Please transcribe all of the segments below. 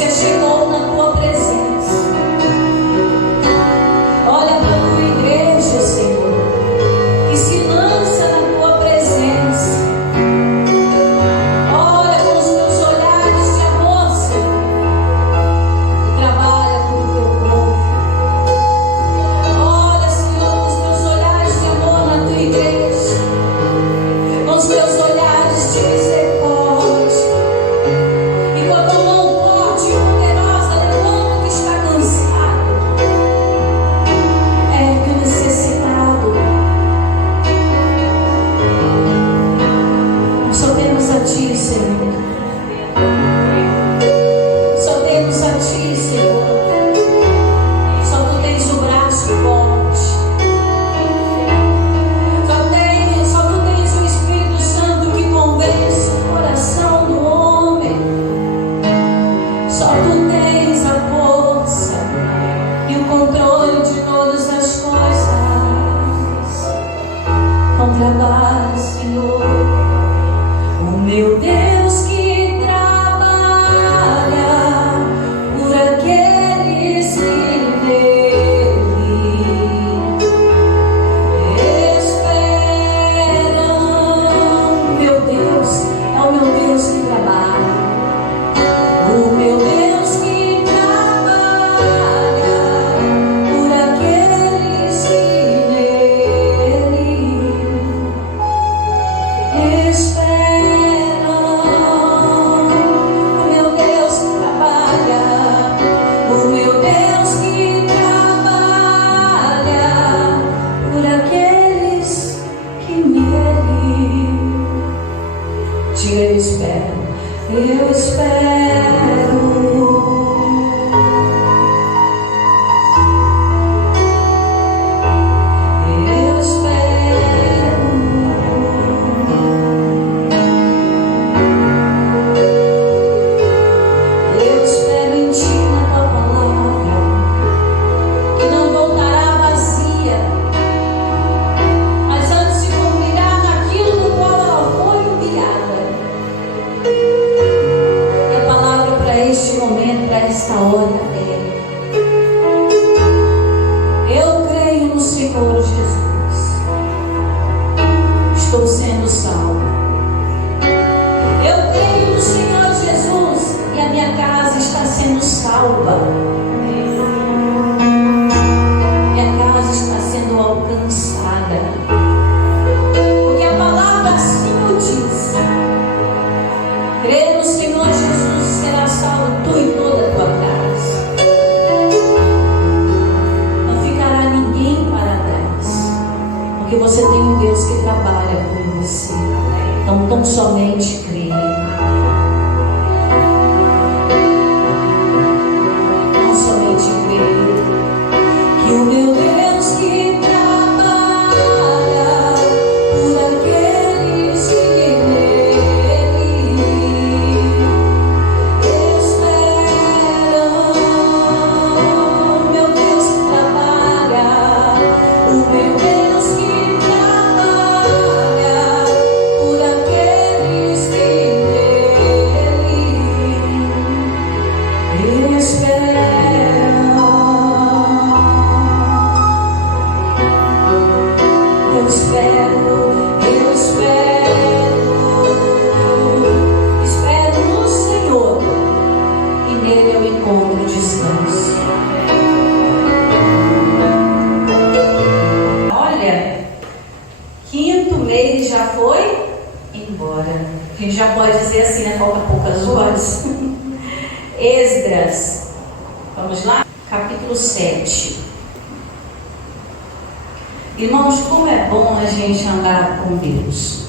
Você chegou na tua presença. Olha para a tua igreja, Senhor, que se lança na tua presença. Olha com os teus olhares de amor, Senhor, e trabalha com o teu povo. Olha, Senhor, com os teus olhares de amor na tua igreja, com os teus olhares de misericórdia. E com a tua mão forte e poderosa, levanta o que está cansado, ergue o necessitado. Nós só temos a ti, Senhor. Só temos a ti, Senhor. Só tu tens o braço forte. Só tu tens o Espírito Santo que convence o coração do homem. Só tu tens a força e o controle de todas as coisas. Não trabalha, Senhor, o meu Deus que trabalha por aqueles que nele esperam. Meu Deus é o meu Deus que trabalha. O meu Deus que trabalha por aqueles que nele esperam. O meu Deus que trabalha. O meu Deus que trabalha por aqueles que nele. Diga, eu espero. Eu espero. Eu espero. Eu espero em ti, na tua palavra, que não voltará vazia, mas antes de cumprirá naquilo no qual ela foi enviada. E a palavra para este momento, para esta hora é: eu creio no Senhor Jesus, estou sendo salvo. Eu creio no Senhor Jesus e a minha casa está sendo salva. Minha casa está sendo alcançada, porque a palavra assim o diz. Crê no Senhor Jesus e será salvo tu e toda a tua casa. Não ficará ninguém para trás, porque você tem um Deus que trabalha com você. Então, tão somente creia. Tão somente creia que o meu Deus que trabalha por aqueles que nele esperam. Meu Deus que trabalha, o meu Deus que trabalha por aqueles que nele esperam. Eu espero no Senhor, e nele eu encontro descanso. Olha, quinto mês já foi embora. A gente já pode dizer assim, né? Falta poucas horas. Esdras, vamos lá? Capítulo 7. Irmãos, como é bom a gente andar com Deus.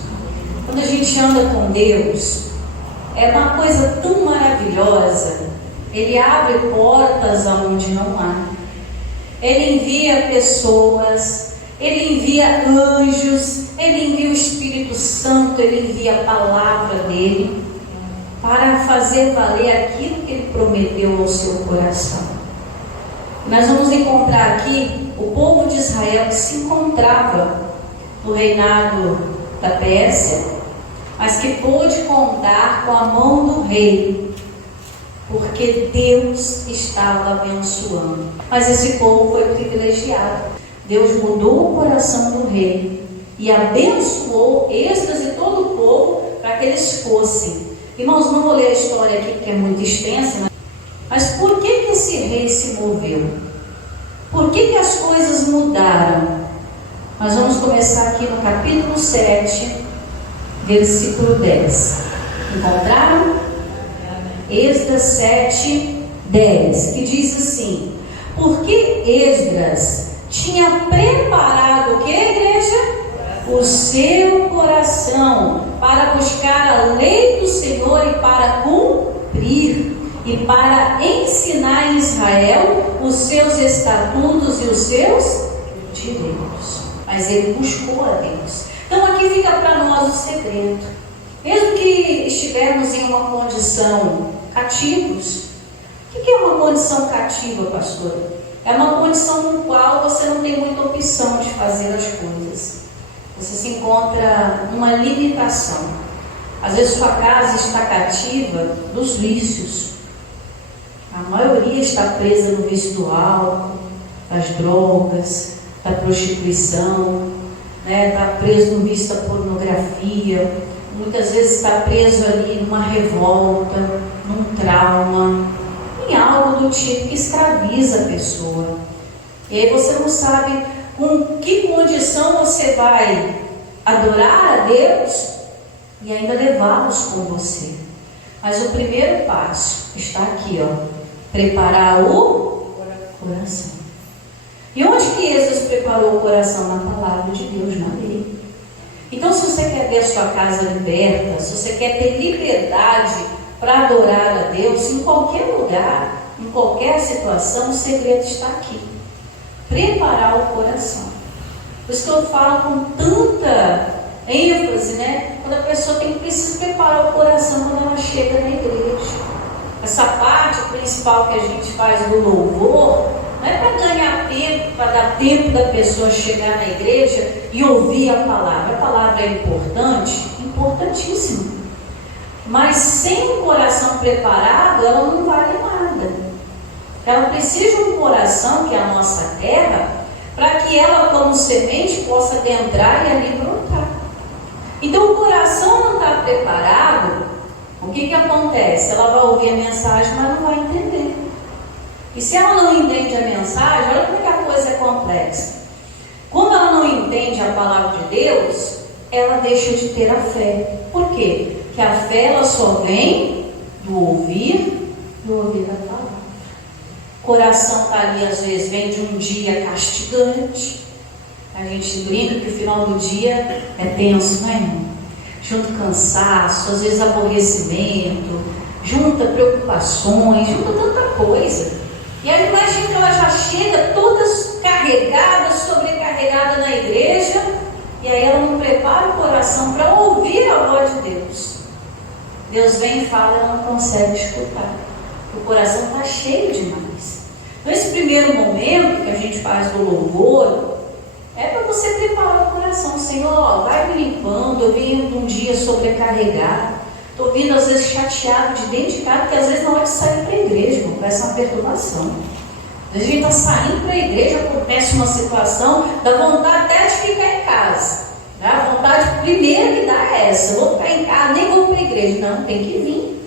Quando a gente anda com Deus, é uma coisa tão maravilhosa. Ele abre portas aonde não há. Ele envia pessoas, Ele envia anjos, Ele envia o Espírito Santo, Ele envia a palavra dEle para fazer valer aquilo que Ele prometeu ao seu coração. Nós vamos encontrar aqui o povo de Israel que se encontrava no reinado da Pérsia, mas que pôde contar com a mão do rei, porque Deus estava abençoando. Mas esse povo foi privilegiado. Deus mudou o coração do rei e abençoou Esdras e todo o povo para que eles fossem. Irmãos, não vou ler a história aqui porque é muito extensa, mas por que esse rei se moveu? Por que as coisas mudaram? Nós vamos começar aqui no capítulo 7, versículo 10. Encontraram? Esdras 7, 10, que diz assim: porque Esdras tinha preparado o que, igreja? O seu coração para buscar a lei do Senhor e para cumprir, e para ensinar em Israel os seus estatutos e os seus direitos. Mas ele buscou a Deus. Então aqui fica para nós o segredo. Mesmo que estivermos em uma condição cativos. O que é uma condição cativa, pastora? É uma condição no qual você não tem muita opção de fazer as coisas. Você se encontra numa limitação. Às vezes sua casa está cativa dos vícios. A maioria está presa no vício do álcool, das drogas, da prostituição, está preso no vício da pornografia. Muitas vezes está preso ali numa revolta, num trauma, em algo do tipo que escraviza a pessoa. E aí você não sabe com que condição você vai adorar a Deus e ainda levá-los com você. Mas o primeiro passo está aqui, preparar o coração. E onde que Esdras preparou o coração? Na palavra de Deus, na lei. Então, se você quer ver a sua casa liberta, se você quer ter liberdade para adorar a Deus, em qualquer lugar, em qualquer situação, o segredo está aqui. Preparar o coração. Por isso que eu falo com tanta ênfase, quando a pessoa precisa preparar o coração quando ela chega na igreja. Essa parte principal que a gente faz do louvor, não é para ganhar tempo, para dar tempo da pessoa chegar na igreja e ouvir a palavra. A palavra é importante, importantíssima. Mas sem um coração preparado, ela não vale nada. Ela precisa de um coração, que é a nossa terra, para que ela, como semente, possa entrar e ali brotar. Então, o coração não está preparado, o que acontece? Ela vai ouvir a mensagem, mas não vai entender. E se ela não entende a mensagem, olha como a coisa é complexa. Quando ela não entende a palavra de Deus, ela deixa de ter a fé. Por quê? Porque a fé ela só vem do ouvir da palavra. O coração está ali, às vezes, vem de um dia castigante. A gente brinca que o final do dia é tenso, não é, irmão? Junto cansaço, às vezes aborrecimento, junta preocupações, junta tanta coisa. E aí imagina que ela já chega toda carregada, sobrecarregada na igreja, e aí ela não prepara o coração para ouvir a voz de Deus. Deus vem e fala, ela não consegue escutar. O coração está cheio demais. Então esse primeiro momento que a gente faz do louvor, é para você preparar o coração. Senhor, vai me limpando. Eu vim de um dia sobrecarregado. Estou vindo às vezes chateado de dentro de casa, porque às vezes na hora de sair para a igreja, irmão, parece uma perturbação. Às vezes a gente está saindo para a igreja, acontece uma situação, dá vontade até de ficar em casa. A vontade primeira que dá é essa: eu vou ficar em casa, nem vou para a igreja. Não, tem que vir.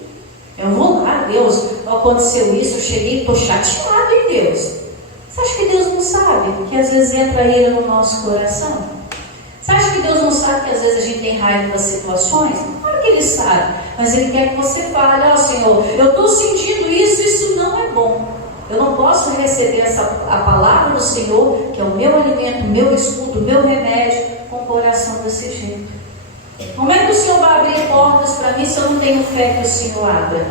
Eu vou lá, Deus, aconteceu isso, eu cheguei, estou chateado em Deus. Você acha que Deus não sabe que às vezes entra ira no nosso coração? Você acha que Deus não sabe que às vezes a gente tem raiva das situações? Claro que Ele sabe, mas Ele quer que você fale: Senhor, eu estou sentindo isso não é bom. Eu não posso receber a palavra do Senhor, que é o meu alimento, o meu escudo, o meu remédio, com o coração desse jeito. Como é que o Senhor vai abrir portas para mim se eu não tenho fé que o Senhor abra?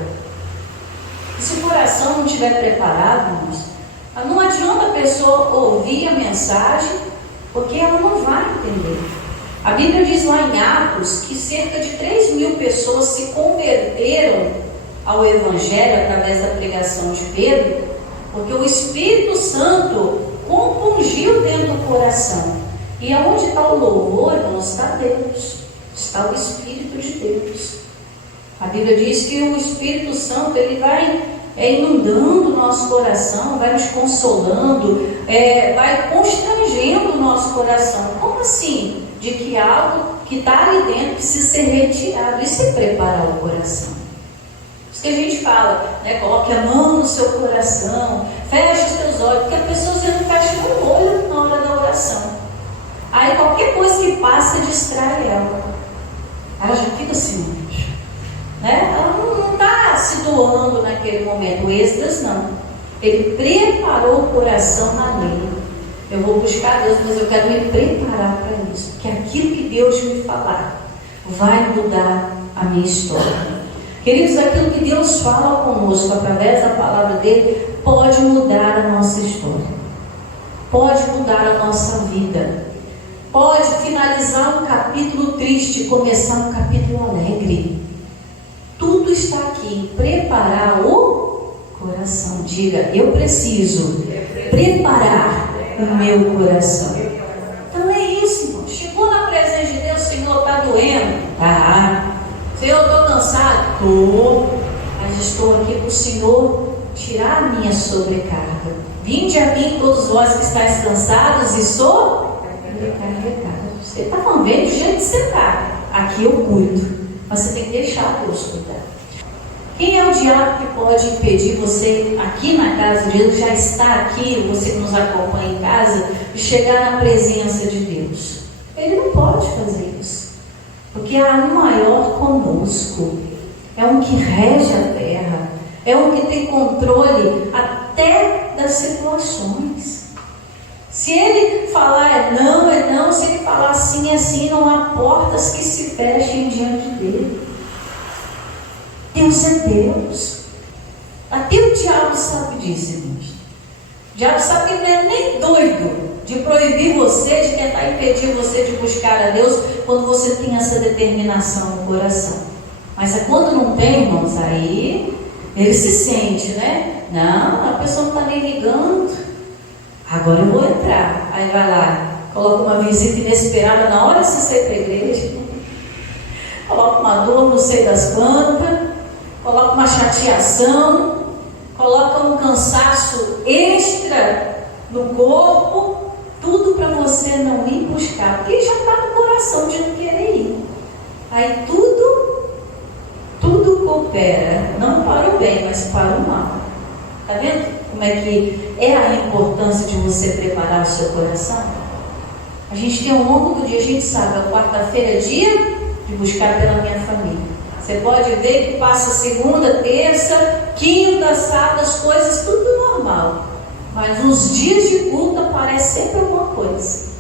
E se o coração não estiver preparado, irmãos, não adianta a pessoa ouvir a mensagem, porque ela não vai entender. A Bíblia diz lá em Atos que cerca de 3.000 pessoas se converteram ao Evangelho através da pregação de Pedro, porque o Espírito Santo compungiu dentro do coração. E aonde está o louvor, irmãos, está Deus, está o Espírito de Deus. A Bíblia diz que o Espírito Santo ele vai inundando o nosso coração, vai nos consolando, vai constrangendo o nosso coração. Como assim? De que algo que está ali dentro precisa ser retirado. Isso é preparar o coração. Isso que a gente fala, né? Coloque a mão no seu coração, feche os seus olhos, porque a pessoa já não fecha o olho na hora da oração. Aí qualquer coisa que passa distrai ela. Ela já fica assim, né? Ela não está se doando naquele momento. O Esdras não. Ele preparou o coração na lei. Eu vou buscar Deus, mas eu quero me preparar para isso. Porque aquilo que Deus me falar vai mudar a minha história. Queridos, aquilo que Deus fala conosco através da palavra dele pode mudar a nossa história. Pode mudar a nossa vida. Pode finalizar um capítulo triste e começar um capítulo alegre. Tudo está aqui. Preparar o coração. Diga, eu preciso preparar o meu coração. Então é isso, irmão. Chegou na presença de Deus, Senhor, está doendo? Tá. Senhor, eu estou cansado? Estou. Mas estou aqui para o Senhor tirar a minha sobrecarga. Vinde a mim todos vós que estáis cansados e sobrecarregados. Você está falando, vem do jeito que você está. Aqui eu cuido. Mas você tem que deixar Deus cuidar. Quem é o diabo que pode impedir você aqui na casa de Deus, já está aqui, você que nos acompanha em casa, de chegar na presença de Deus? Ele não pode fazer isso. Porque há um maior conosco. É um que rege a terra. É um que tem controle até das situações. Se ele falar é não, se ele falar assim é assim, não há portas que se fechem diante dele. Deus é Deus. Até o diabo sabe disso, irmãos. O diabo sabe que ele não é nem doido de proibir você, de tentar impedir você de buscar a Deus quando você tem essa determinação no coração. Mas é quando não tem, irmãos, aí ele se sente, né? Não, a pessoa não está nem ligando. Agora eu vou entrar. Aí vai lá, coloca uma visita inesperada na hora de você sair para a igreja. Coloca uma dor não sei das quantas. Coloca uma chateação. Coloca um cansaço extra no corpo. Tudo para você não ir buscar. Porque já está no coração de não querer ir. Aí tudo coopera. Não para o bem, mas para o mal. Está vendo como é que é a importância de você preparar o seu coração? A gente tem ao longo do dia, a gente sabe, a quarta-feira é dia de buscar pela minha família. Você pode ver que passa segunda, terça, quinta, sábado, as coisas tudo normal. Mas nos dias de culto aparece sempre alguma coisa.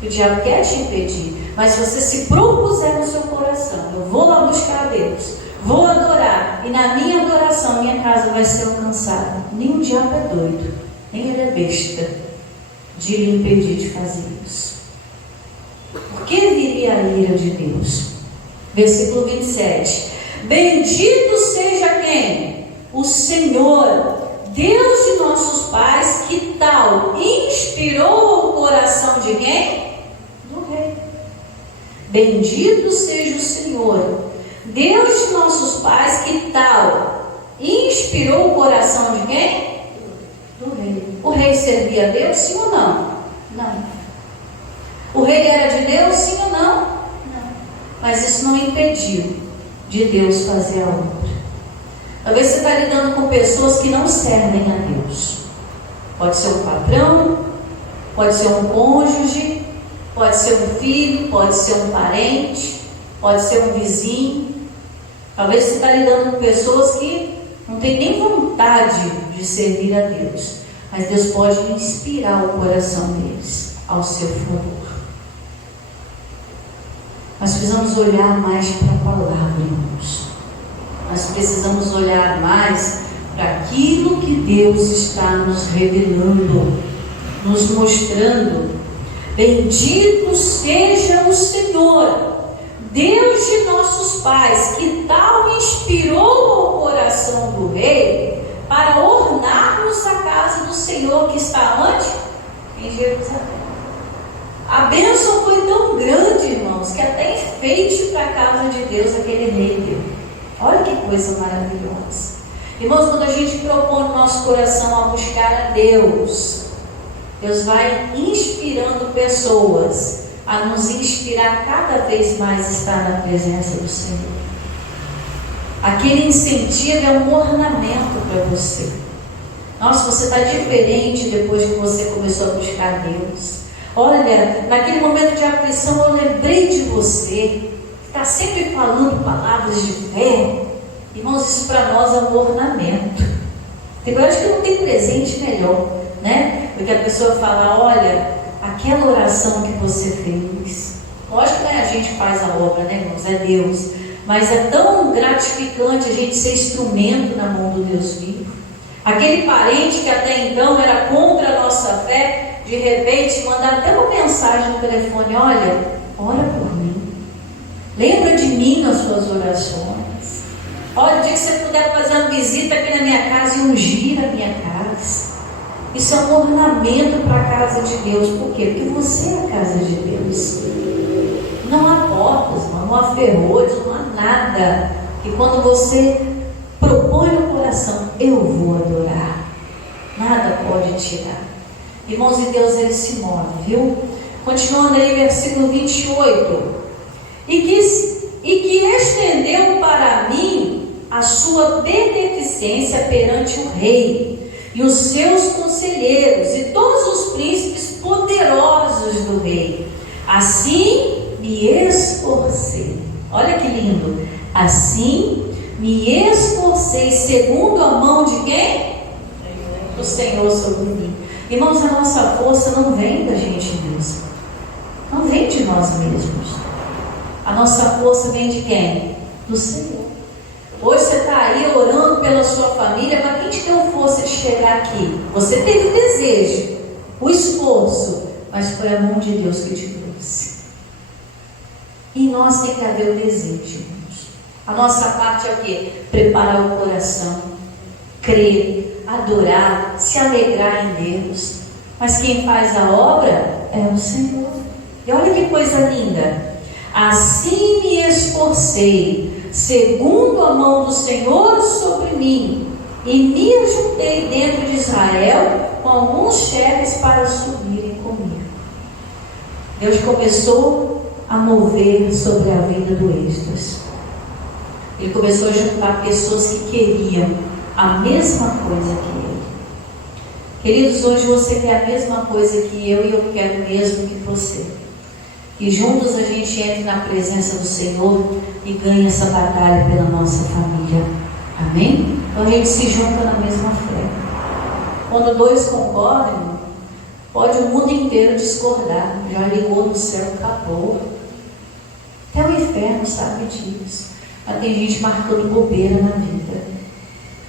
O diabo quer te impedir. Mas se você se propuser no seu coração, eu vou lá buscar a Deus, vou adorar, e na minha adoração minha casa vai ser alcançada. Nem o diabo é doido, nem ele é besta de lhe impedir de fazer isso. Por que viria a ira de Deus? Versículo 27. Bendito seja quem? O Senhor, Deus de nossos pais, que tal inspirou o coração de quem? Do rei. Bendito seja o Senhor, Deus de nossos pais, que tal inspirou o coração de quem? Do rei. O rei servia a Deus, sim ou não? Não. O rei era de Deus, sim ou não? Não. Mas isso não impediu de Deus fazer a obra. Talvez você está lidando com pessoas que não servem a Deus. Pode ser um patrão, pode ser um cônjuge, pode ser um filho, pode ser um parente, pode ser um vizinho. Talvez você está lidando com pessoas que não têm nem vontade de servir a Deus. Mas Deus pode inspirar o coração deles ao seu favor. Nós precisamos olhar mais para a palavra, irmãos. Nós precisamos olhar mais para aquilo que Deus está nos revelando, nos mostrando. Bendito seja o Senhor, Deus de nossos pais, que tal inspirou o coração do rei para ornarmos a casa do Senhor, que está onde? Em Jerusalém. A bênção foi tão grande, irmãos, que até enfeite para a casa de Deus aquele rei deu. Olha que coisa maravilhosa. Irmãos, quando a gente propõe no nosso coração a buscar a Deus, Deus vai inspirando pessoas a nos inspirar cada vez mais a estar na presença do Senhor. Aquele incentivo é um ornamento para você. Nossa, você está diferente depois que você começou a buscar Deus. Olha, naquele momento de aflição eu lembrei de você. Está sempre falando palavras de fé. Irmãos, isso para nós é um ornamento. Eu acho que não tem presente melhor, né? Porque a pessoa fala, olha, aquela oração que você fez. Lógico que não é a gente que faz a obra, né, irmãos? É Deus. Mas é tão gratificante a gente ser instrumento na mão do Deus vivo. Aquele parente que até então era contra a nossa fé, de repente mandar até uma mensagem no telefone, olha, ora por mim. Lembra de mim nas suas orações. Olha, o dia que você puder fazer uma visita aqui na minha casa e ungir a minha casa. Isso é um ornamento para a casa de Deus. Por quê? Porque você é a casa de Deus. Não há portas, não há ferrolhos, não há nada que quando você propõe no coração, eu vou adorar, nada pode tirar. Irmãos, e Deus ele se move, viu? Continuando aí, versículo 28. E que estendeu para mim a sua beneficência perante o rei e os seus conselheiros e todos os príncipes poderosos do rei. Assim me esforcei. Olha que lindo. Assim me esforcei segundo a mão de quem? Do Senhor sobre mim. Irmãos, a nossa força não vem da gente mesmo. Não vem de nós mesmos. A nossa força vem de quem? Do Senhor. Hoje você está aí orando pela sua família, mas quem te deu força de chegar aqui? Você teve o desejo, o esforço, mas foi a mão de Deus que te trouxe. E nós tem que haver o desejo, irmãos. A nossa parte é o quê? Preparar o coração, crer, adorar, se alegrar em Deus. Mas quem faz a obra é o Senhor. E olha que coisa linda. Assim me esforcei, segundo a mão do Senhor sobre mim, e me ajuntei dentro de Israel com alguns chefes para subirem comigo. Deus começou a mover sobre a vida do Esdras. Ele começou a juntar pessoas que queriam a mesma coisa que ele. Queridos, hoje você quer a mesma coisa que eu e eu quero o mesmo que você. E juntos a gente entre na presença do Senhor e ganha essa batalha pela nossa família. Amém? Então a gente se junta na mesma fé. Quando dois concordam, pode o mundo inteiro discordar. Já ligou no céu, acabou. Até o inferno sabe disso. Mas tem gente marcando bobeira na vida,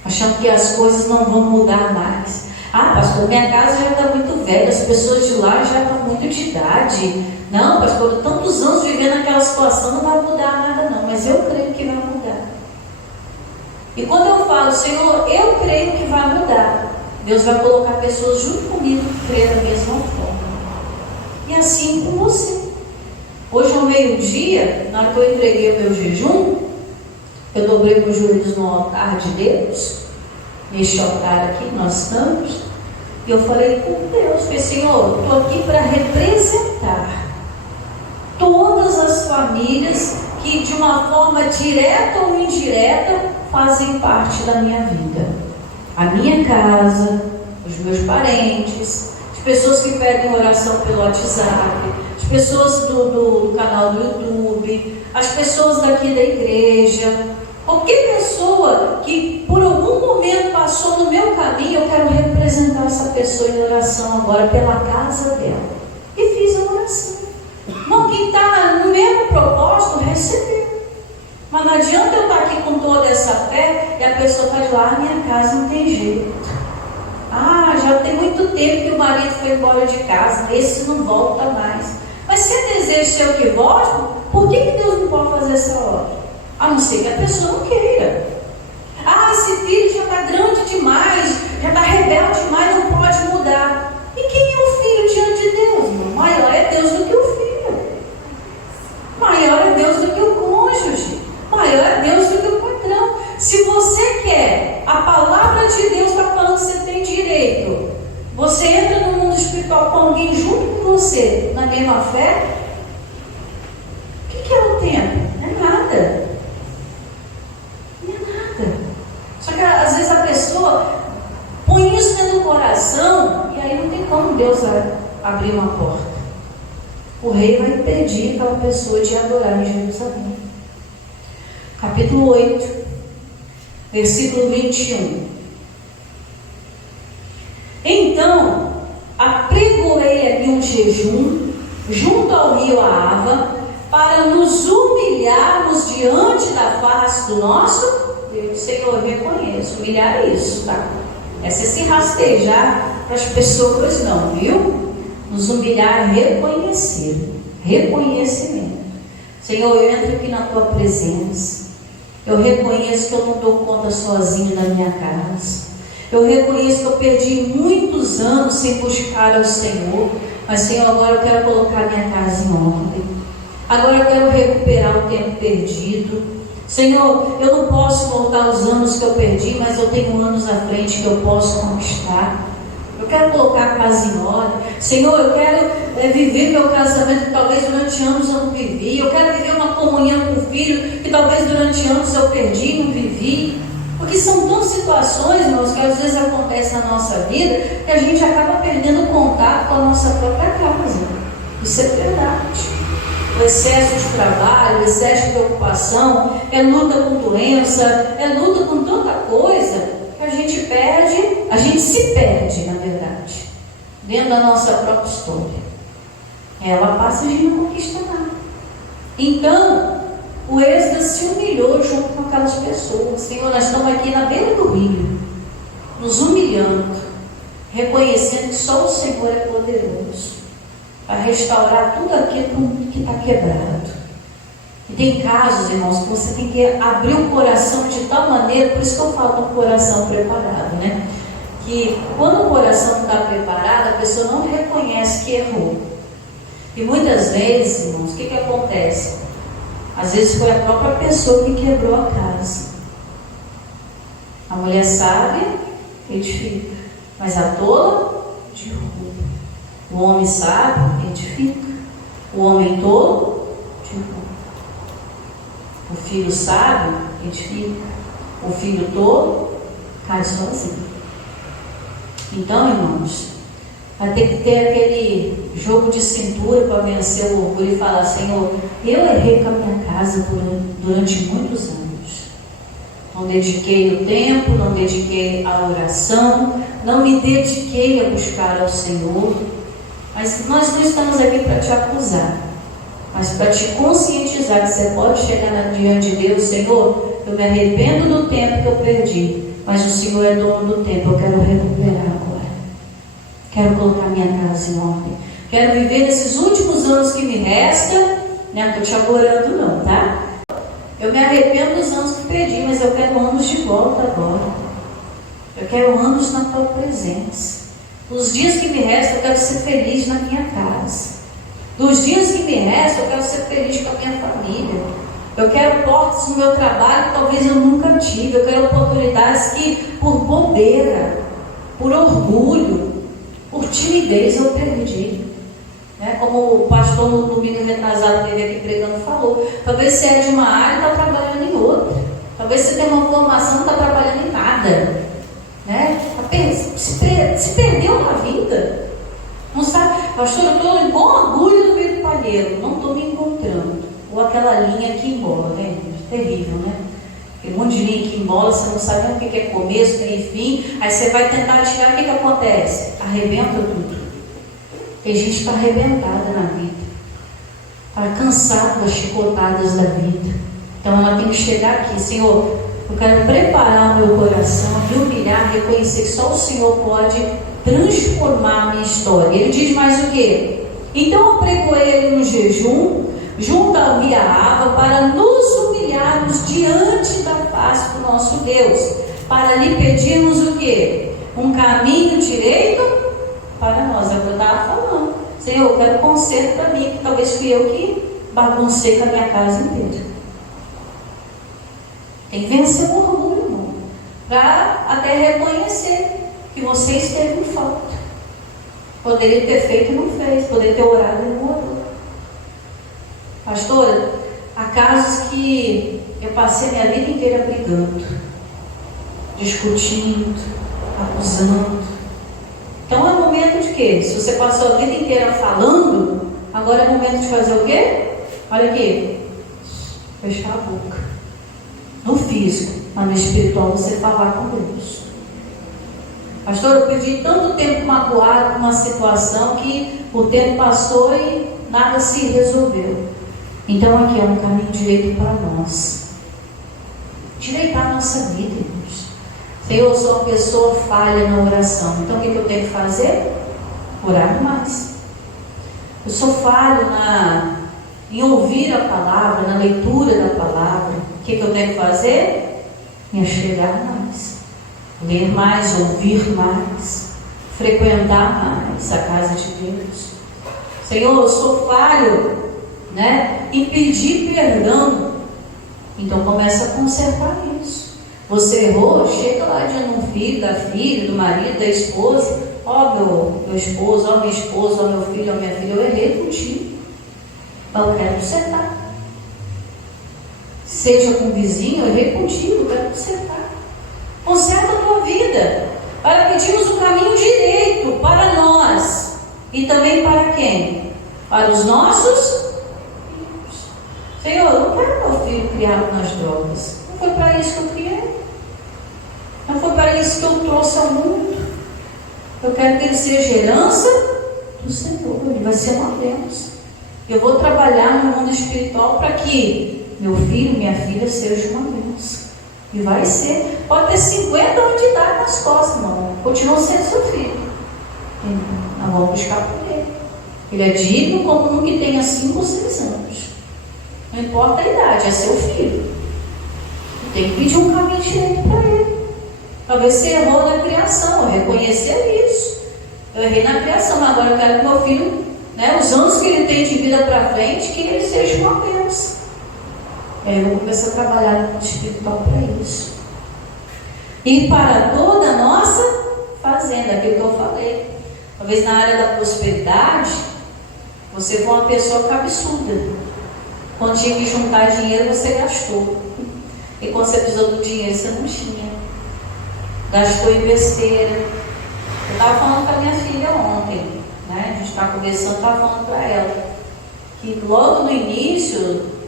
achando que as coisas não vão mudar mais. Ah, pastor, minha casa já está muito velha, as pessoas de lá já estão muito de idade. Não, pastor, tantos anos vivendo naquela situação, não vai mudar nada não, mas eu creio que vai mudar. E quando eu falo, Senhor, eu creio que vai mudar, Deus vai colocar pessoas junto comigo que creem da mesma forma. E assim com você. Hoje ao meio-dia, na hora que eu entreguei o meu jejum, eu dobrei meus joelhos no altar de Deus, neste altar aqui nós estamos, e eu falei com Deus, falei, Senhor, estou aqui para representar todas as famílias que de uma forma direta ou indireta fazem parte da minha vida. A minha casa, os meus parentes, as pessoas que pedem oração pelo WhatsApp, as pessoas do canal do YouTube, as pessoas daqui da igreja, qualquer pessoa que por algum momento passou no meu caminho, eu quero representar essa pessoa em oração agora pela casa dela. E fiz a oração. Não, quem está no mesmo propósito, recebeu. Mas não adianta eu estar aqui com toda essa fé e a pessoa está de lá, minha casa não tem jeito. Ah, já tem muito tempo que o marido foi embora de casa, esse não volta mais. Mas se é desejo seu que volte, por que Deus não pode fazer essa obra? A não ser que a pessoa não queira. Ah, esse filho já está grande demais, já está rebelde demais, não pode mudar. E quem é o filho diante de Deus, irmão? Maior é Deus do que o filho. Maior é Deus do que o cônjuge. Maior é Deus do que o patrão. Se você quer a palavra você na mesma fé, o que é o tempo? Não é nada. Não é nada. Só que às vezes a pessoa põe isso dentro do coração e aí não tem como Deus abrir uma porta. O rei vai impedir aquela pessoa de adorar em Jerusalém. Capítulo 8, versículo 21. Então, apregoei ali um jejum junto ao rio Ahava, para nos humilharmos diante da face do nosso Deus. Senhor, eu reconheço, humilhar é isso, tá? Essa é se rastejar para as pessoas não, viu? Nos humilhar, reconhecer, reconhecimento. Senhor, eu entro aqui na tua presença, eu reconheço que eu não dou conta sozinho na minha casa, eu reconheço que eu perdi muitos anos sem buscar ao Senhor, mas Senhor, agora eu quero colocar minha casa em ordem, agora eu quero recuperar o tempo perdido. Senhor, eu não posso voltar os anos que eu perdi, mas eu tenho anos à frente que eu posso conquistar. Eu quero colocar a casa em ordem. Senhor, eu quero viver meu casamento que talvez durante anos eu não vivi. Eu quero viver uma comunhão com o filho que talvez durante anos eu perdi e não vivi. Porque são tantas situações, irmãos, que às vezes acontecem na nossa vida, que a gente acaba perdendo contato com a nossa própria casa. Isso é verdade. O excesso de trabalho, o excesso de preocupação, é luta com doença, é luta com tanta coisa, que a gente perde, a gente se perde, na verdade, dentro da nossa própria história. Ela passa e a gente não conquista nada. Então, o Esdras se humilhou junto com aquelas pessoas. Senhor, nós estamos aqui na beira do rio, nos humilhando, reconhecendo que só o Senhor é poderoso para restaurar tudo aquilo que está quebrado. E tem casos, irmãos, que você tem que abrir o coração de tal maneira, por isso que eu falo do coração preparado, né? Que quando o coração não está preparado, a pessoa não reconhece que errou. E muitas vezes, irmãos, o que acontece? Às vezes foi a própria pessoa que quebrou a casa. A mulher sábia edifica, mas a tola derruba. O homem sábio edifica, o homem tolo derruba. O filho sábio edifica, o filho tolo cai sozinho. Então, irmãos, vai ter que ter aquele jogo de cintura para vencer o orgulho e falar: Senhor, eu errei com a minha casa durante muitos anos. Não dediquei o tempo, não dediquei a oração, não me dediquei a buscar ao Senhor. Mas nós não estamos aqui para te acusar, mas para te conscientizar que você pode chegar diante de Deus: Senhor, eu me arrependo do tempo que eu perdi, mas o Senhor é dono do tempo, eu quero recuperar agora. Quero colocar minha casa em ordem. Quero viver nesses últimos anos que me restam. Não estou te agorando não, tá? Eu me arrependo dos anos que perdi, mas eu quero anos de volta agora. Eu quero anos na tua presença. Os dias que me restam, eu quero ser feliz na minha casa. Dos dias que me restam, eu quero ser feliz com a minha família. Eu quero portas no meu trabalho que talvez eu nunca tive. Eu quero oportunidades que, por bobeira, por orgulho, por timidez, eu perdi. Né? Como o pastor no domingo retrasado teve aqui pregando falou, talvez você é de uma área e está trabalhando em outra. Talvez você tenha uma formação e está trabalhando em nada. Né? Se perdeu na vida. Não sabe, pastor, eu estou em bom orgulho do meio do palheiro, não estou me encontrando. Ou aquela linha que embola, né? Terrível, né? Tem um monte de linha que embola, você não sabe nem o que é começo, meio e fim. Aí você vai tentar tirar, o que acontece? Arrebenta tudo. Tem gente que está arrebentada na vida, está cansada das chicotadas da vida. Então ela tem que chegar aqui: Senhor, eu quero preparar o meu coração, me humilhar, reconhecer que só o Senhor pode transformar a minha história. Ele diz mais o quê? Então apregoei ele no jejum, junto ao rio Ahava, para nos humilharmos diante da face do nosso Deus, para lhe pedirmos o quê? Um caminho direito para nós. É o que eu estava falando. Senhor, eu quero conserto para mim, que talvez fui eu que baguncei com a minha casa inteira. Tem que vencer o orgulho, irmão, para até reconhecer que você esteve em falta. Poderia ter feito e não fez, poderia ter orado e não orou. Pastora, há casos que eu passei minha vida inteira brigando, discutindo, acusando. Então é momento de quê? Se você passou a vida inteira falando, agora é momento de fazer o quê? Olha aqui, fechar a boca. No físico, mas no espiritual você falar com Deus. Pastor, eu perdi tanto tempo magoado com uma situação que o tempo passou e nada se resolveu. Então aqui é um caminho direito para nós. Direitar a nossa vida, irmãos. Senhor, eu sou uma pessoa falha na oração. Então o que eu tenho que fazer? Orar mais. Eu sou falho em ouvir a palavra, na leitura da palavra. O que eu tenho que fazer? Me achegar mais. Ler mais, ouvir mais, frequentar mais a casa de Deus. Senhor, eu sou falho, em pedir perdão. Então começa a consertar isso. Você errou, chega lá diante de um filho, da filha, do marido, da esposa. Ó, meu esposo, ó, minha esposa, ó, meu filho, ó, minha filha, eu errei contigo. Mas eu quero consertar. Seja com o vizinho, eu errei contigo, eu quero consertar. Conserta a tua vida, para pedirmos o caminho direito para nós e também para quem? Para os nossos filhos. Senhor, eu não quero meu filho criado nas drogas. Não foi para isso que eu criei. Não foi para isso que eu trouxe ao mundo. Eu quero que ele seja herança do Senhor. Ele vai ser uma bênção. Eu vou trabalhar no mundo espiritual para que meu filho, minha filha seja uma bênção. E vai ser. Pode ter 50 anos de idade nas costas, irmão. Continua sendo seu filho. Nós vamos buscar por ele. Ele é digno como um que tenha 5 ou 6 anos. Não importa a idade, é seu filho. Tem que pedir um caminho direito para ele. Talvez você errou na criação, eu reconhecer isso. Eu errei na criação, mas agora eu quero que meu filho, os anos que ele tem de vida para frente, que ele seja uma bênção. Eu vou começar a trabalhar no mundo espiritual para isso. E para toda a nossa fazenda, aquilo que eu falei. Talvez na área da prosperidade, você foi uma pessoa cabeçuda. Quando tinha que juntar dinheiro, você gastou. E quando você precisou do dinheiro, você não tinha. Gastou em besteira. Eu estava falando com a minha filha ontem, a gente estava conversando, estava falando para ela que logo no início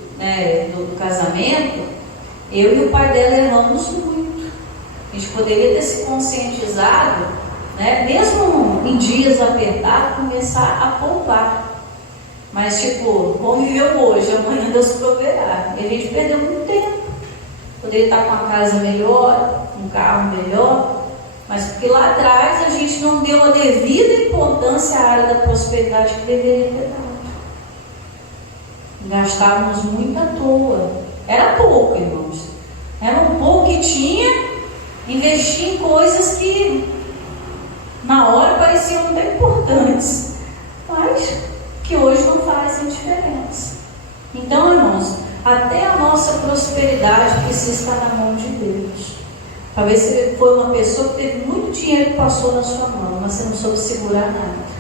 do casamento, eu e o pai dela erramos muito. A gente poderia ter se conscientizado, mesmo em dias apertados, começar a poupar. Mas vamos viver hoje, amanhã Deus proverá. E a gente perdeu muito tempo. Poderia estar com uma casa melhor, um carro melhor, mas porque lá atrás a gente não deu a devida importância à área da prosperidade que deveria ter dado. Gastávamos muito à toa. Era pouco, irmãos. Era um pouco que tinha, investir em coisas que na hora pareciam muito importantes, mas que hoje não fazem diferença. Então, irmãos, até a nossa prosperidade precisa estar na mão de Deus. Talvez você foi uma pessoa que teve muito dinheiro que passou na sua mão, mas você não soube segurar nada.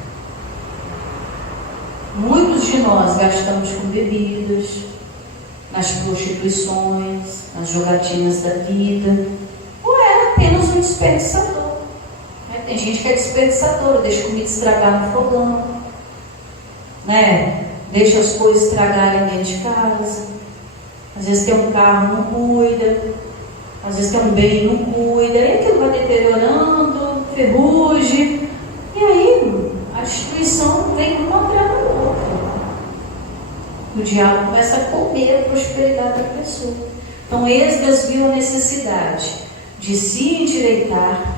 Muitos de nós gastamos com bebidas, nas prostituições, nas jogatinas da vida, ou é apenas um desperdiçador. Tem gente que é desperdiçador, deixa comida estragar no fogão, deixa as coisas estragarem dentro de casa. Às vezes tem um carro, não cuida, às vezes tem um bem, não cuida, e aquilo vai deteriorando, ferrugem, e aí a destruição vem uma atrás da outra. O diabo começa a comer a prosperidade da pessoa. Então Esdras viu a necessidade de se endireitar.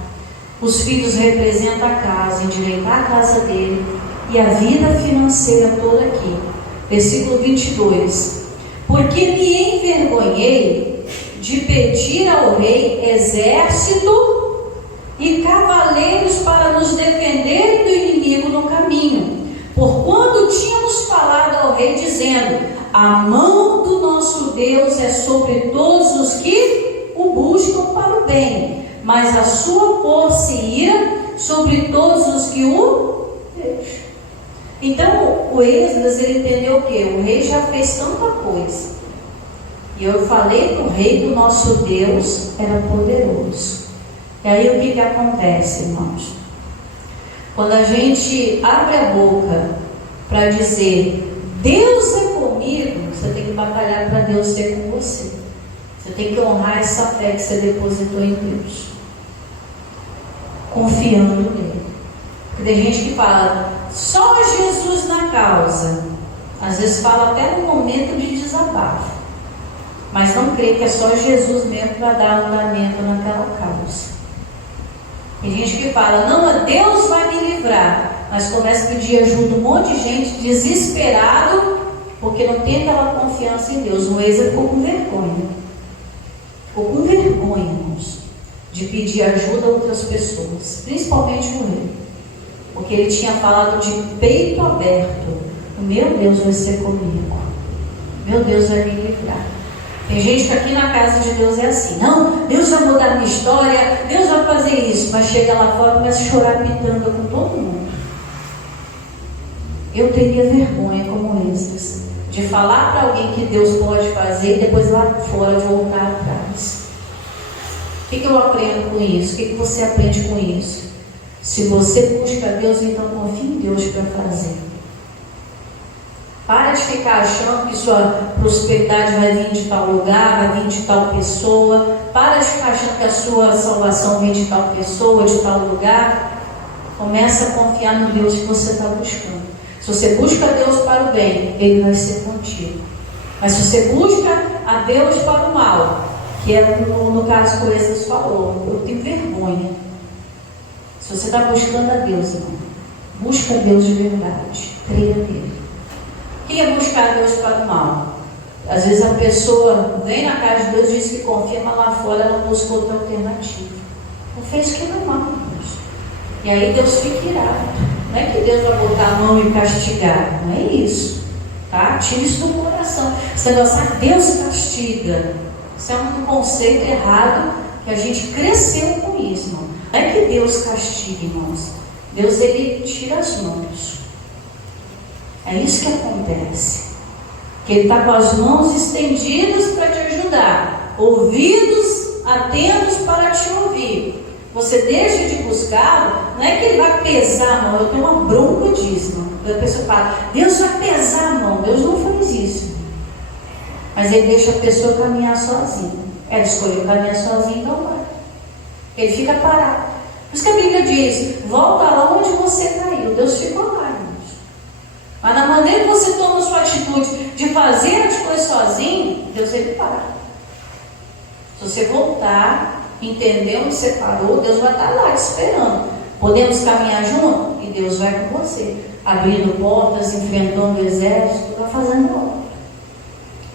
Os filhos representam a casa, endireitar a casa dele e a vida financeira toda aqui. Versículo 22. Porque me envergonhei de pedir ao rei exército e cavaleiros para nos defenderem do inimigo no caminho, porquanto tínhamos falado ao rei dizendo: a mão do nosso Deus é sobre todos os que o buscam para o bem, mas a sua força e ira sobre todos os que o Então o Esdras, ele entendeu o quê? O rei já fez tanta coisa. E eu falei para o rei que o nosso Deus era poderoso. E aí o que acontece, irmãos? Quando a gente abre a boca para dizer Deus é comigo, você tem que batalhar para Deus ser com você. Você tem que honrar essa fé que você depositou em Deus, confiando nele. Porque tem gente que fala só Jesus na causa, às vezes fala até no momento de desabafo, mas não crê que é só Jesus mesmo para dar andamento naquela causa. Tem gente que fala, não, Deus vai me livrar, mas começa a pedir ajuda um monte de gente desesperado, porque não tem aquela confiança em Deus. O Esdras ficou com vergonha. Ficou com vergonha, irmãos, de pedir ajuda a outras pessoas, principalmente o rei. Porque ele tinha falado de peito aberto: meu Deus vai ser comigo, meu Deus vai me livrar. Tem gente que aqui na casa de Deus é assim: não, Deus vai mudar a minha história, Deus vai fazer isso, mas chega lá fora e começa a chorar pitanga com todo mundo. Eu teria vergonha como Esdras de falar para alguém que Deus pode fazer e depois lá fora voltar atrás. O que eu aprendo com isso? O que você aprende com isso? Se você busca Deus, então confie em Deus para fazer. Para de ficar achando que sua prosperidade vai vir de tal lugar, vai vir de tal pessoa. Para de ficar achando que a sua salvação vem de tal pessoa, de tal lugar. Começa a confiar no Deus que você está buscando. Se você busca Deus para o bem, Ele vai ser contigo. Mas se você busca a Deus para o mal, que é no caso que o Esdras falou, eu tenho vergonha. Se você está buscando a Deus, irmão, busca Deus de verdade, creia nele. O que é buscar Deus para o mal? Às vezes a pessoa vem na casa de Deus e diz que confia, mas lá fora ela busca outra alternativa. Não fez o que não manda Deus. E aí Deus fica irado. Não é que Deus vai botar a mão e castigar, não é isso, tá? Tire isso do coração. Esse negócio, Deus castiga, isso é um conceito errado, que a gente cresceu com isso, irmão. Não é que Deus castiga, irmãos. Deus, Ele tira as mãos. É isso que acontece. Que Ele está com as mãos estendidas para te ajudar, ouvidos atentos para te ouvir. Você deixa de buscá-lo, não é que Ele vai pesar a mão. Eu tenho uma bronca disso, irmão. A pessoa fala, Deus vai pesar a mão. Deus não faz isso. Mas Ele deixa a pessoa caminhar sozinha. Ela escolheu caminhar sozinha, então vai. Ele fica parado. Por isso que a Bíblia diz, volta lá onde você caiu. Deus ficou lá, irmãos. Mas na maneira que você toma a sua atitude de fazer as coisas sozinho, Deus, Ele para. Se você voltar, entender onde você parou, Deus vai estar lá te esperando. Podemos caminhar junto? E Deus vai com você, abrindo portas, enfrentando o exército, vai fazendo a obra.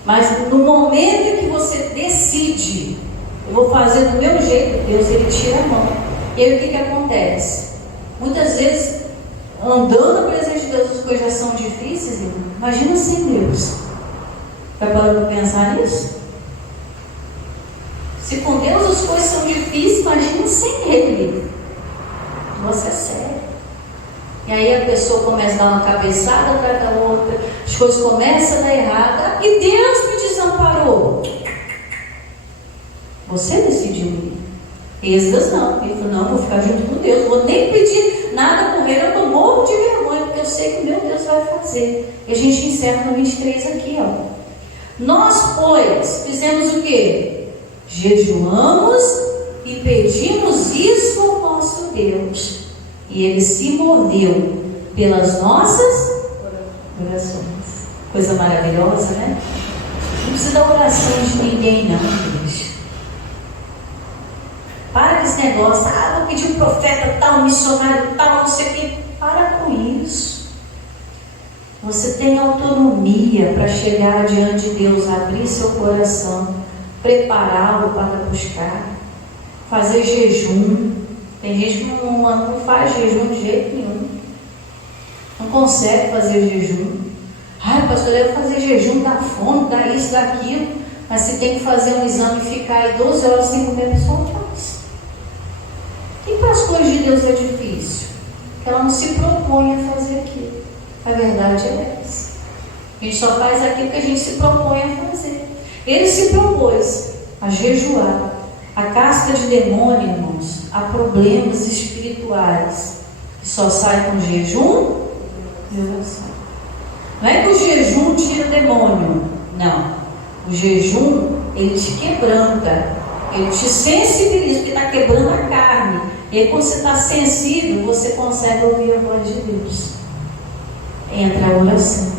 Mas no momento que você decide, eu vou fazer do meu jeito, Deus, Ele tira a mão. E aí o que acontece? Muitas vezes, andando na presença de Deus, as coisas já são difíceis, irmão. Imagina sem Deus. Vai parar para pensar nisso? Se com Deus as coisas são difíceis, imagina sem Ele. Nossa, é sério. E aí a pessoa começa a dar uma cabeçada atrás da outra, as coisas começam a dar errada, e Deus me desamparou. Você decidiu ir. Esdras não. Ele falou, não, vou ficar junto com Deus, não vou nem pedir nada por ele, eu estou morro de vergonha, porque eu sei que o meu Deus vai fazer. E a gente encerra no 23 aqui, ó. Nós, pois, fizemos o quê? Jejuamos e pedimos isso ao nosso Deus, e Ele se moveu pelas nossas orações. Coisa maravilhosa, né? Não precisa da oração de ninguém, não, igreja. Para com esse negócio, vou pedir um profeta tal, um missionário tal, não sei o que. Para com isso. Você tem autonomia para chegar diante de Deus, abrir seu coração, prepará-lo para buscar, fazer jejum. Tem gente que não faz jejum de jeito nenhum, não consegue fazer jejum. Ai, pastor, eu vou fazer jejum, dá fome, dá isso, dá aquilo. Mas se tem que fazer um exame e ficar aí 12 horas sem comer, a pessoa faz. E para as coisas de Deus é difícil, porque ela não se propõe a fazer aquilo. A verdade é essa. A gente só faz aquilo que a gente se propõe a fazer. Ele se propôs a jejuar. A casca de demônio, irmãos, há problemas espirituais que só sai com jejum e oração. Não é que o jejum tira o demônio, não. O jejum, ele te quebranta, ele te sensibiliza, porque está quebrando a carne. E aí, quando você está sensível, você consegue ouvir a voz de Deus. Entra a oração.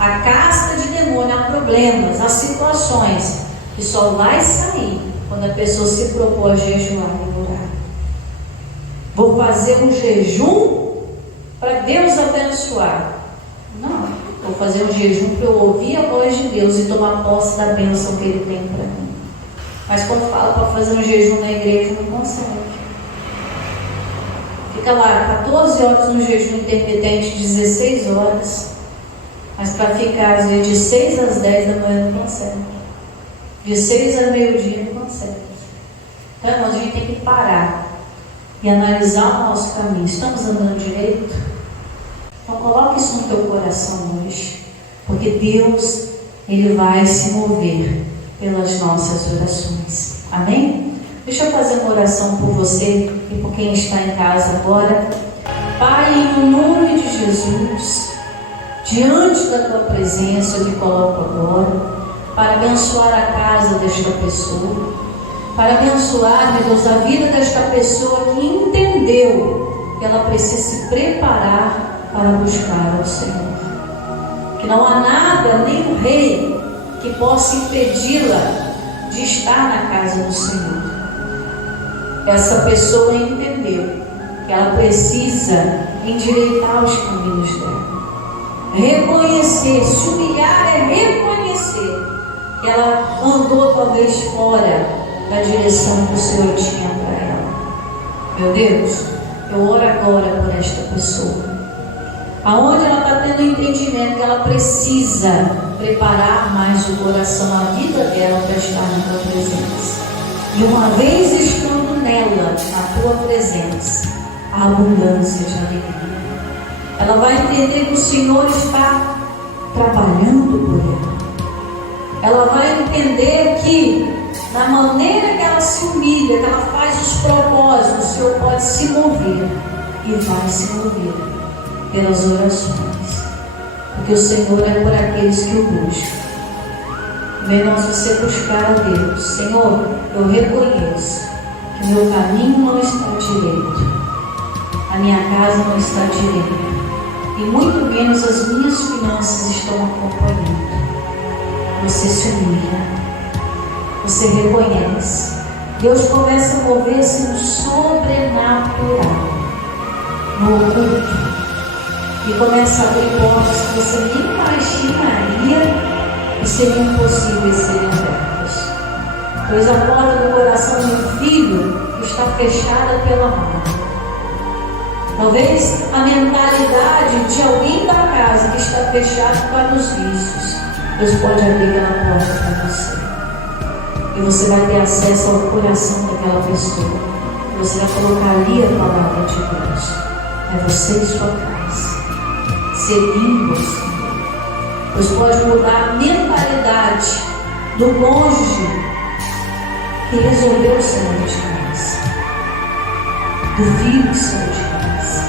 A casca de demônio, há problemas, há situações que só vai sair quando a pessoa se propõe a jejuar e orar. Vou fazer um jejum para Deus abençoar. Não, vou fazer um jejum para eu ouvir a voz de Deus e tomar posse da bênção que Ele tem para mim. Mas quando fala para fazer um jejum na igreja, não consegue. Fica lá 14 horas no jejum intermitente, 16 horas. Mas para ficar às vezes de 6 às 10 da manhã não consegue. De 6 a meio-dia não consegue. Então, irmãos, a gente tem que parar e analisar o nosso caminho. Estamos andando direito? Então coloque isso no teu coração hoje. Porque Deus, Ele vai se mover pelas nossas orações. Amém? Deixa eu fazer uma oração por você e por quem está em casa agora. Pai, em nome de Jesus, diante da tua presença eu me coloco agora para abençoar a casa desta pessoa, para abençoar, meu Deus, a vida desta pessoa que entendeu que ela precisa se preparar para buscar ao Senhor. Que não há nada, nem o rei, que possa impedi-la de estar na casa do Senhor. Essa pessoa entendeu que ela precisa endireitar os caminhos dela. Reconhecer, se humilhar é reconhecer que ela andou talvez fora da direção que o Senhor tinha para ela. Meu Deus, eu oro agora por esta pessoa. Aonde ela está tendo entendimento que ela precisa preparar mais o coração, a vida dela para estar na tua presença. E uma vez estando nela, na tua presença, a abundância de alegria. Ela vai entender que o Senhor está trabalhando por ela. Ela vai entender que na maneira que ela se humilha, que ela faz os propósitos, o Senhor pode se mover e vai se mover pelas orações. Porque o Senhor é por aqueles que o buscam. Vem nós você buscar a Deus. Senhor, eu reconheço que meu caminho não está direito, a minha casa não está direita, e muito menos as minhas finanças estão acompanhando. Você se humilha, você reconhece. Deus começa a mover-se no sobrenatural, no oculto, e começa a abrir portas que você nem imaginaria e seriam impossíveis serem abertas. Pois a porta do coração de um filho está fechada pela mão. Talvez a mentalidade de alguém da casa que está fechado para os vícios, Deus pode abrir aquela porta para você. E você vai ter acesso ao coração daquela pessoa. E você vai colocar ali a palavra de Deus. É você e sua casa. Seguindo o Senhor. Pois pode mudar a mentalidade do cônjuge que resolveu sair de casa, do filho que saiu de casa.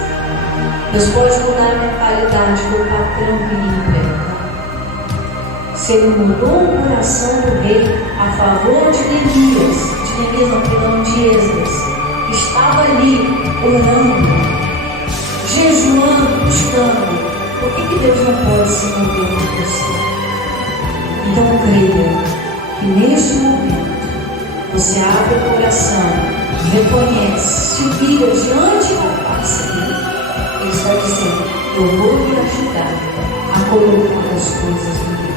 Deus pode mudar a mentalidade do patrão que lhe emprega. Se ele mudou o coração do rei a favor de Neemias, não, perdão, de Esdras, que estava ali orando, jejuando, buscando, por que Deus não pode se mover por você? Então creia que neste momento você abre o coração, reconhece, se vira diante da face dele. Ele está dizendo: eu vou lhe ajudar a colocar as coisas no lugar.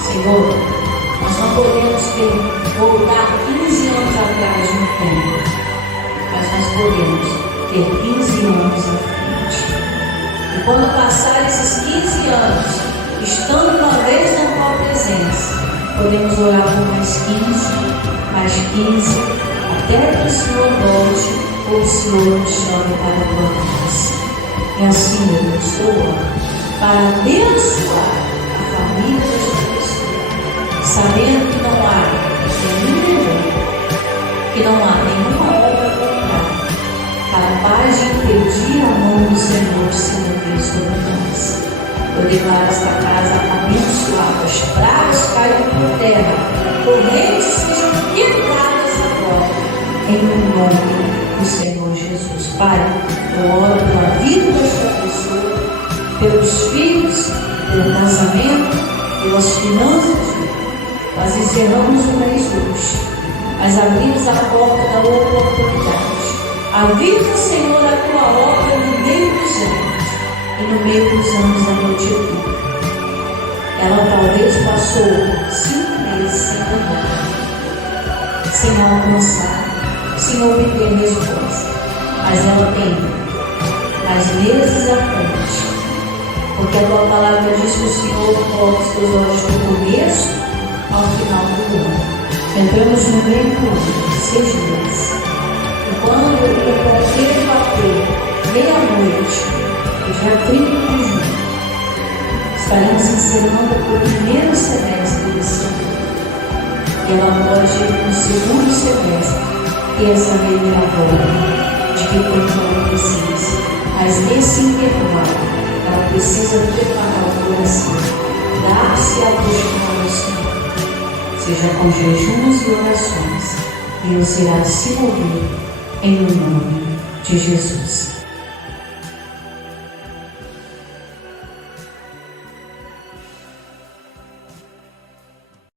Senhor, nós não podemos voltar 15 anos atrás no tempo, mas nós podemos ter 15 anos à frente. E quando passar esses 15 anos, estando uma vez na tua presença, podemos orar por mais 15, até que o Senhor volte ou o Senhor nos chame para a tua casa. E assim eu estou orando para abençoar a família desta pessoa, sabendo que não há nenhum erro, que não há nenhuma obra contrária capaz de impedir a mão do Senhor de se mover sobre nós. Eu declaro esta casa abençoada, as pragas caem por terra, correntes sejam quebradas agora, em nome do Senhor Jesus. Pai, eu oro pela vida desta pessoa, pelos filhos, pelo casamento, pelas finanças. Nós encerramos o mês hoje, mas abrimos a porta da oportunidade. Avisa, Senhor, a tua obra no meio dos anos e no meio dos anos da noite vida. Ela talvez passou 5 meses sem dormir, sem almoçar, sem obter resposta, mas ela tem mais meses à frente, porque a tua palavra diz que o Senhor coloca os teus olhos do começo ao final do ano. Entramos no meio do ano, 6 meses. E quando o porteiro bater meia-noite, dia 30 de junho, estaremos encerrando o primeiro semestre desse ano. E ela pode, no segundo semestre, ter essa reviravolta de que tanto ela precisa. Mas nesse intervalo, ela precisa preparar o coração, dar-se a buscar o Senhor, seja com jejuns e orações, e Deus irá se mover em nome de Jesus.